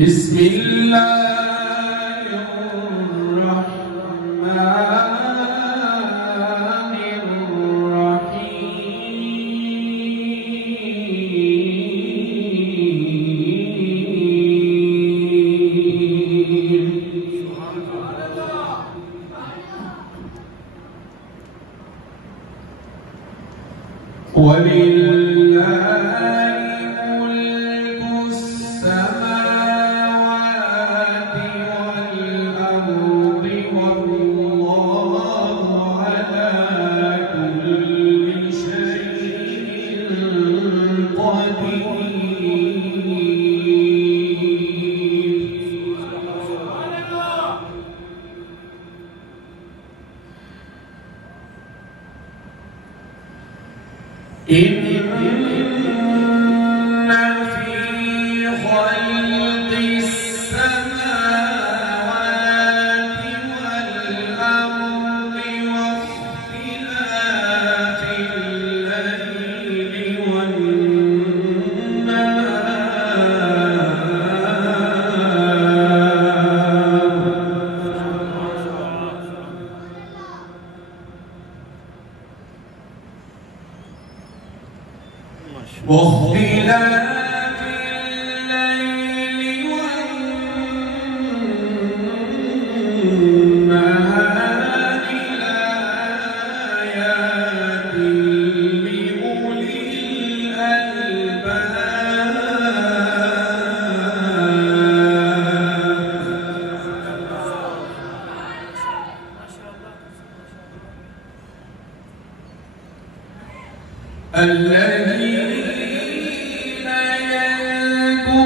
بسم الله الرحمن الرحيم ولله إن في خلق السماوات والأرض واختلاف الليل واختلاف الليل والنهار لآيات لأولي الألباب الذين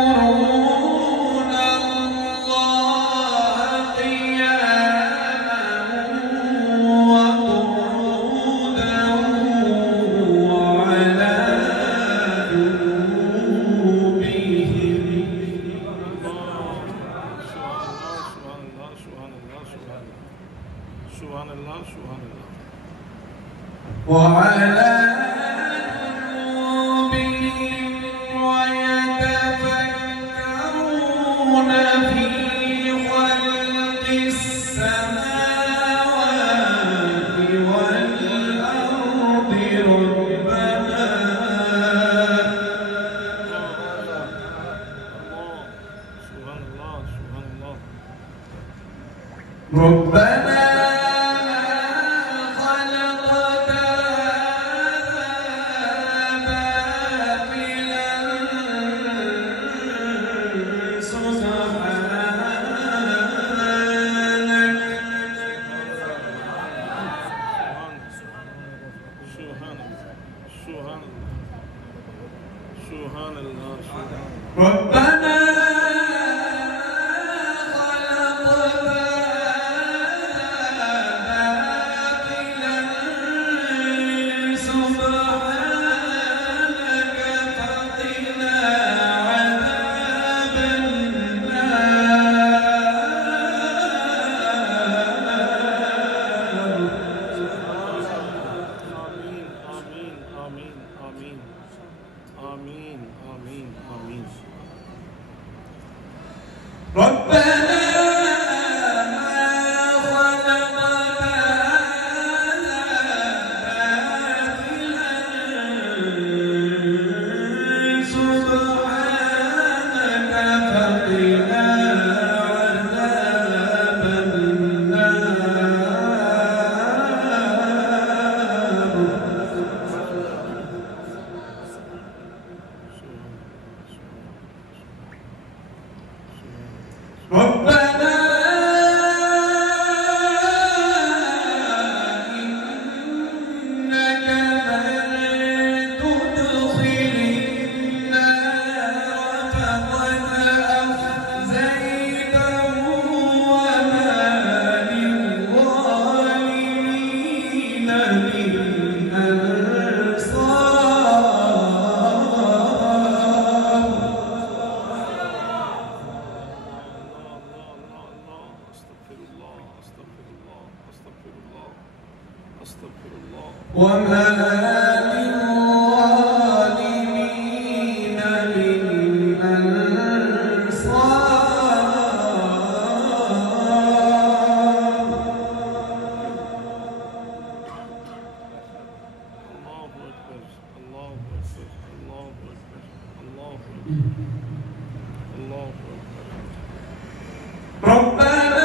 يذكرون الله قياما وقعودا وعلى جنوبهم وعلى ويتفكرون في خلق السماوات والأرض ربنا ربنا وما للظالمين من أنصار الله ربنا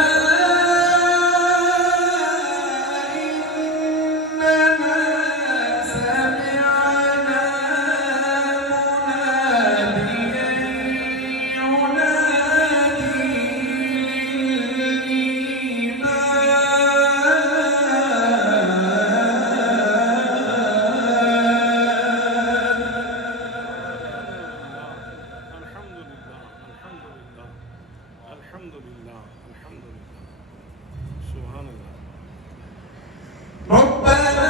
الحمد لله الحمد لله سبحان الله ربنا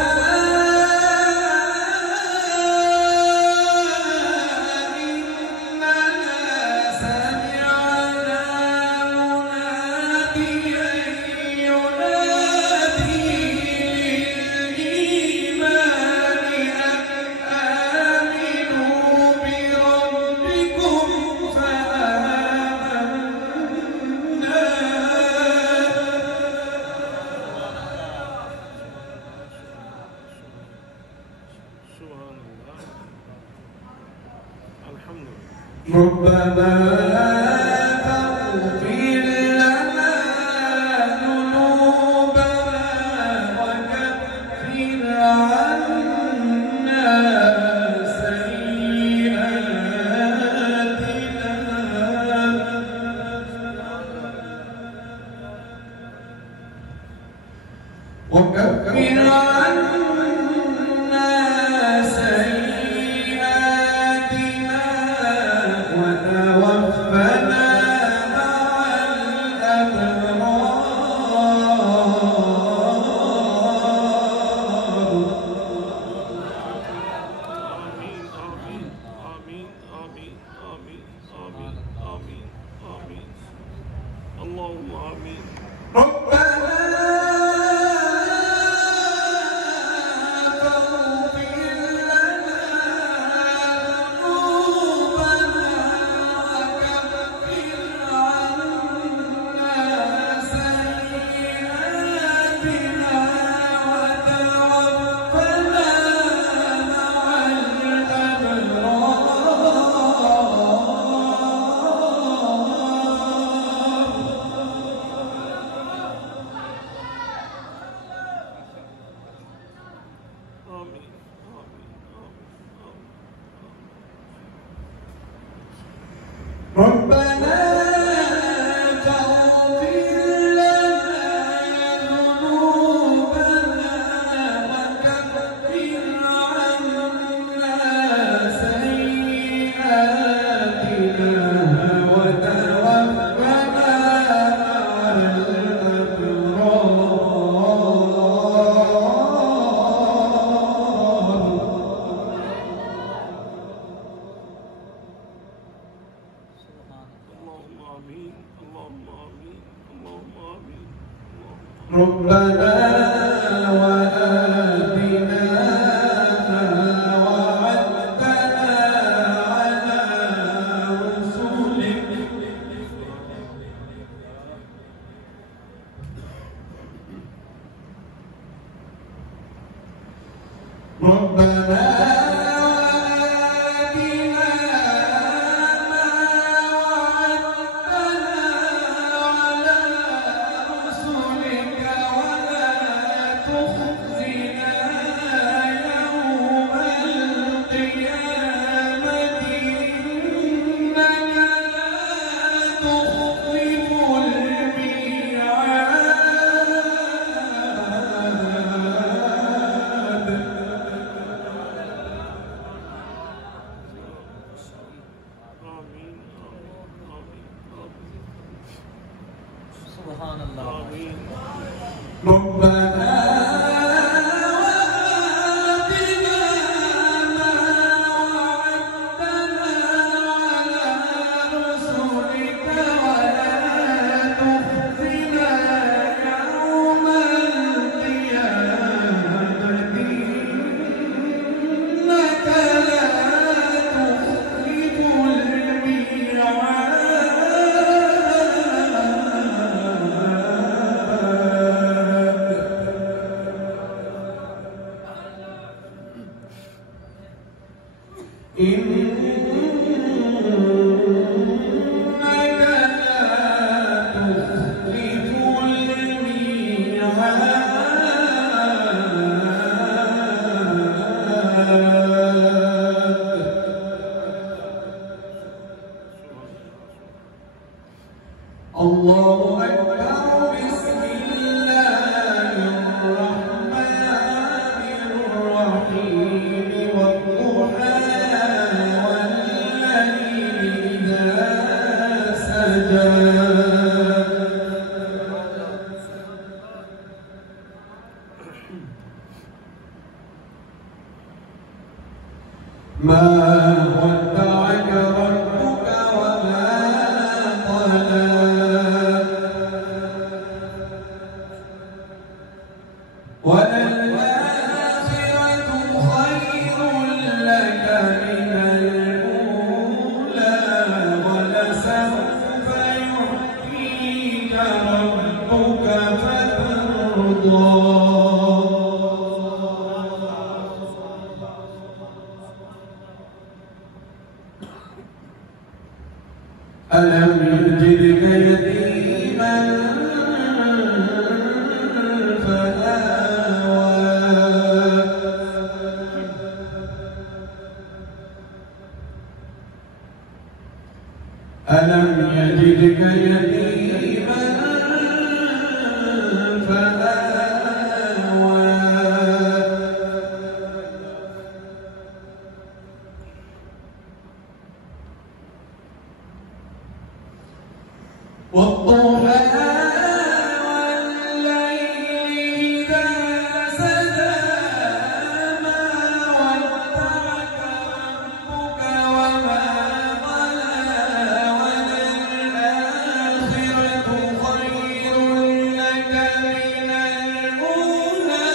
ربنا فاغفر لنا ذنوبنا وكفر عنا سيئاتنا وكفر عنا سيئاتنا وتوفنا مع الأبرار. آمين آمين آمين آمين آمين آمين آمين آمين اللهم آمين ربنا ربنا فاغفر لنا ذنوبنا وكفر عنا سيئاتنا وتوفنا مع ربنا وآتنا ما وعدتنا على رسلك ربنا سبحان الله ربنا الله أكبر بسم الله الرحمن الرحيم والضحى والليل إذا سجى ما ودعك ربك وما قلى وللآخرة خير لك من الأولى ولسوف يعطيك ربك فترضى ألم يجدك يتيما فآوى ألم يجدك يتيما فآوى والضحى والليل إذا سجى ما ودعك ربك وما قلى وللآخرة خير لك من الأولى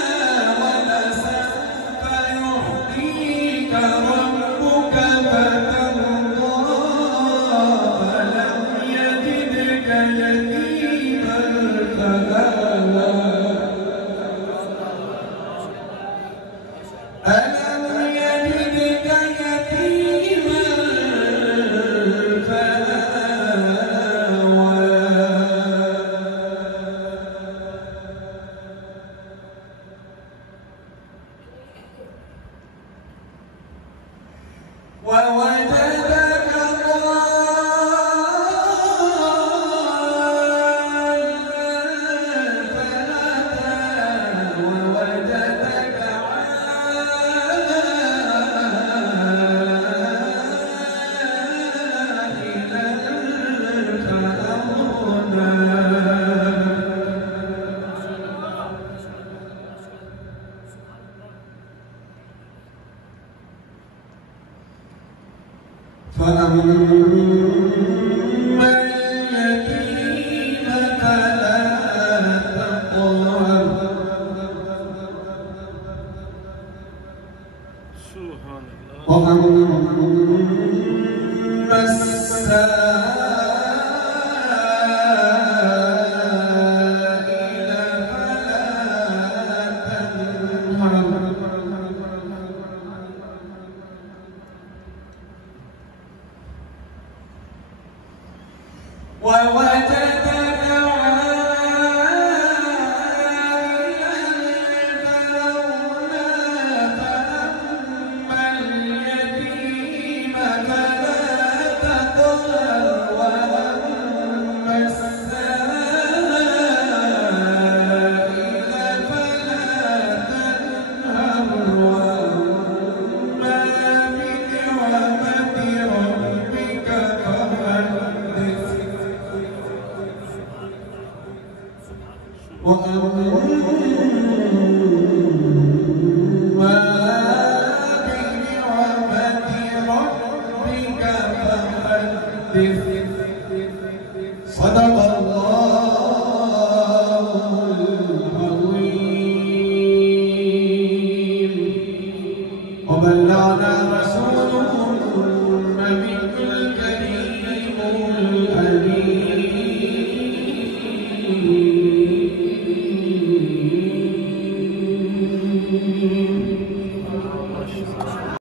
ولسوف يعطيك ربك فترضى ألم يجدك يتيما فآوى ألم يجدك يتيما فآوى ووجدك فأما اليتيم فلا تقهر سبحان الله. وأما السائل فلا تنهر ووجدك عائلا فأغنى فأما اليتيم فلا تقهر وأما السائل فلا تنهر وأما بنعمة ربك فحدث وأما بنعمة ربك فحدث